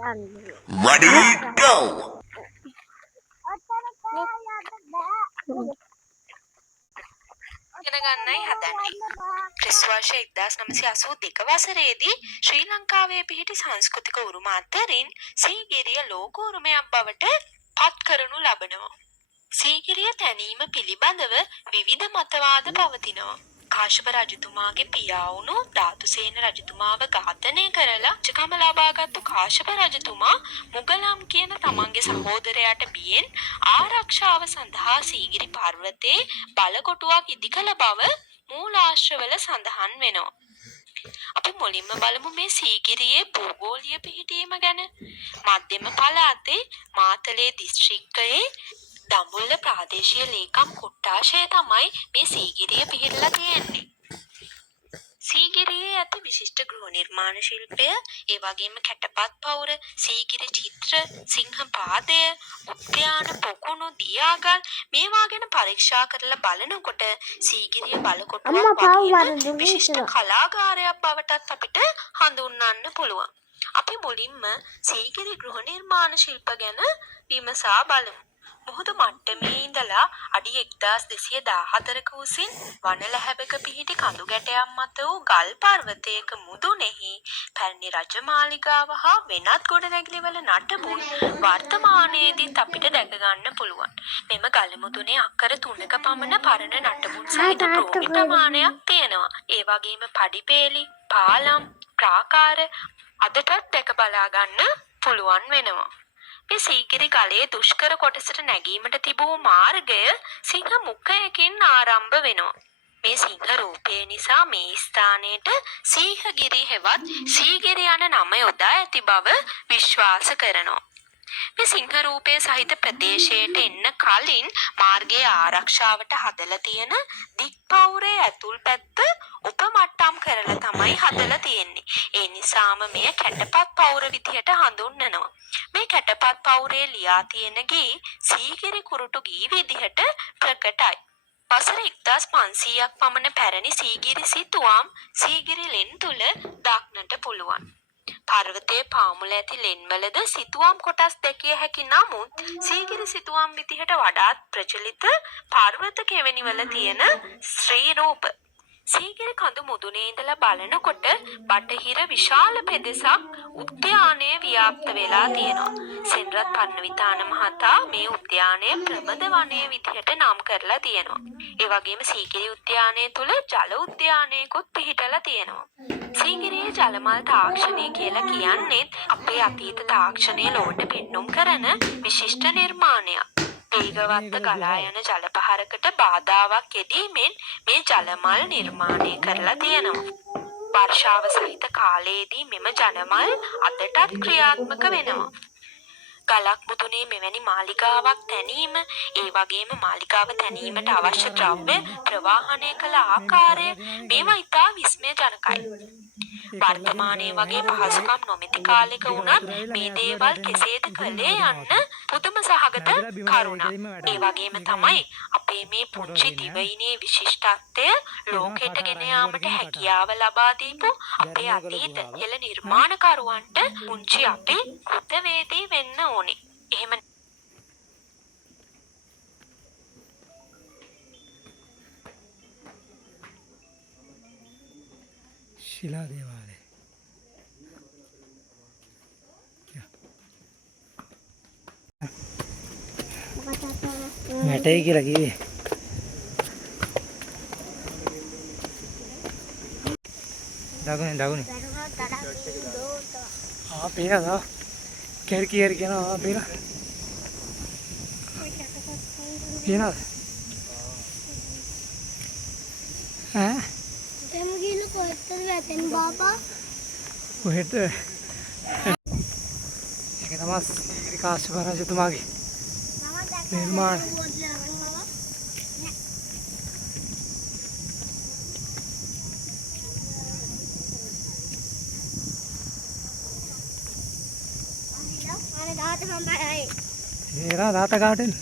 Ready, go! ඉගෙන ගන්නයි හදන්නේ. ක්‍රිස් වර්ෂ 1982 වසරේදී ශ්‍රී ලංකාවේ පිහිටි සංස්කෘතික උරුම අතරින් සීගිරිය ලෝක උරුමයක් බවට පත් කරනු ලබනවා. සීගිරිය තැනීම පිළිබඳව විවිධ මතවාද පවතිනවා. කාශ්‍යප රජතුමාගේ පියා වුණු ධාතුසේන රජතුමාව ඝාතනය කරලා රජකම ලබාගත්තු කාශ්‍යප රජතුමා මුගලම් කියන තමන්ගේ සහෝදරයාට බියෙන් ආරක්ෂාව සඳහා සීගිරි පර්වතයේ බලකොටුවක් ඉදි කළ බව මූලාශ්‍රවල සඳහන් වෙනවා. අපි මුලින්ම බලමු මේ සීගිරියේ භූගෝලීය පිහිටීම ගැන. මධ්‍යම පළාතේ මාතලේ දිස්ත්‍රික්කයේ දඹුල්ල ප්‍රාදේශීය ලේකම් කොට්ටාශය තමයි මේ සීගිරිය පිහිටලා තියෙන්නේ. සීගිරියේ ඇති විශිෂ්ට ගෘහ නිර්මාණ ශිල්පය, ඒ වගේම කැටපත් පවුර, සීගිරි චිත්‍ර, සිංහ පාදය, උද්‍යාන පොකුණු, දියාගල් මේවා ගැන පරීක්ෂා කරලා බලනකොට සීගිරිය බලකොටුවක් වගේම විශිෂ්ට කලාගාරයක් බවටත් අපිට හඳුන්වන්න පුළුවන්. අපි මුලින්ම සීගිරි ගෘහ නිර්මාණ ශිල්ප ගැන විමසා බලමු. මුහුදු මට්ටමේ ඉඳලා අඩි 1214ක උසින් වනලැහැබක පිහිටි කඳු ගැටයක් මත වූ ගල් පර්වතයක මුදුනේහි පැරණි රජමාලිගාව හා වෙනත් ගොඩනැගිලිවල නටබුන් වර්තමානයේදීත් අපිට දැක ගන්න පුළුවන්. මෙම ගල මුදුනේ අක්කර 3ක පමණ පරණ නටබුන් සහිත භූමි ප්‍රමාණයක් තියෙනවා. ඒ වගේම පඩිපේලි, පාලම්, ප්‍රාකාර අදටත් දැක බලා ගන්න පුළුවන් වෙනවා. මේ සීගිරි ගලේ දුෂ්කර කොටසට නැගීමට තිබූ මාර්ගය සිංහ මුඛයකින් ආරම්භ වෙනවා. මේ සිංහ රූපය නිසා මේ ස්ථානයට සීහගිරි හෙවත් සීගිරි යන නම යොදා ඇති බව විශ්වාස කරනවා. මේ සිංහ රූපය සහිත ප්‍රදේශයට එන්න කලින් මාර්ගයේ ආරක්ෂාවට හදලා තියෙන දික්පවුරේ ඇතුල් පැත්ත උපමට්ටම් කරලා තමයි හදලා තියෙන්නේ. ඒ නිසාම මෙය කැටපත් පවුර විදිහට හඳුන්වනවා. මේ කැටපත් පවුරේ ලියා තියෙන ගී සීගිරි කුරුටු ගී විදිහට ප්‍රකටයි. වසර 1500ක් පමණ පැරණි සීගිරි සිතුවම් සීගිරි ලෙන් තුල දක්නට පුළුවන්. පර්වතයේ පාමුල ඇති ලෙන්වලද සිතුවම් කොටස් දැකිය හැකි නමුත් සීගිරි සිතුවම් විදිහට වඩාත් ප්‍රචලිත පර්වත කෙවෙනිවල තියෙන ශ්‍රී රූප. සීගිරි කඳු මුදුනේ ඉඳලා බලනකොට බටහිර විශාල පෙදෙසක් උද්‍යානයේ ව්‍යාප්ත වෙලා තියෙනවා. සෙන්රත් පර්ණවිතාන මහතා මේ උද්‍යානය ප්‍රමද වනයේ විදිහට නම් කරලා තියෙනවා. ඒ වගේම සීගිරි උද්‍යානය තුල ජල උද්‍යානයකුත් පිහිටලා තියෙනවා. සීගිරියේ ජලමල් තාක්ෂණය කියලා කියන්නේ අපේ අතීත තාක්ෂණය ලොවට පෙන්눔 කරන විශිෂ්ට නිර්මාණයක්. වේගවත් ගලා යන ජල පහරකට බාධාවක් යෙදීමෙන් මේ ජලමල් නිර්මාණය කරලා තියෙනවා. වර්ෂාව සහිත කාලයේදී මෙම ජලමල් අදටත් ක්‍රියාත්මක වෙනවා. ගලක් මුදුනේ මෙවැනි මාලිගාවක් තැනීම, ඒ වගේම මාලිගාව තැනීමට අවශ්‍ය ද්‍රව්‍ය ප්‍රවාහනය කළ ආකාරය මේවා ඉතා විස්මයජනකයි. වර්තමානයේ වගේ පහසුකම් නොමැති කාලෙක වුණත් මේ දේවල් කෙසේද කළේ යන්න පුදුම සහගත කරුණක්. ඒ වගේම තමයි අපේ මේ පුංචි දිවයිනේ විශිෂ්ටත්වය ලෝකෙට ගෙන යාමට හැකියාව ලබා දීපු අපේ අතීත ඉහළ නිර්මාණකරුවන්ට පුංචි අපි කෘතවේදී වෙන්න ඕනේ. එහෙම शिला देवालय मैटे की लगी दागुनी हाँ पीना था केर के ना हाँ पीना हैं කොහෙද ඒක තමයි සීගිරි කාශ්‍යප රජතුමාගේ නිර්මාණ. ඒලා දාත ගාටෙන්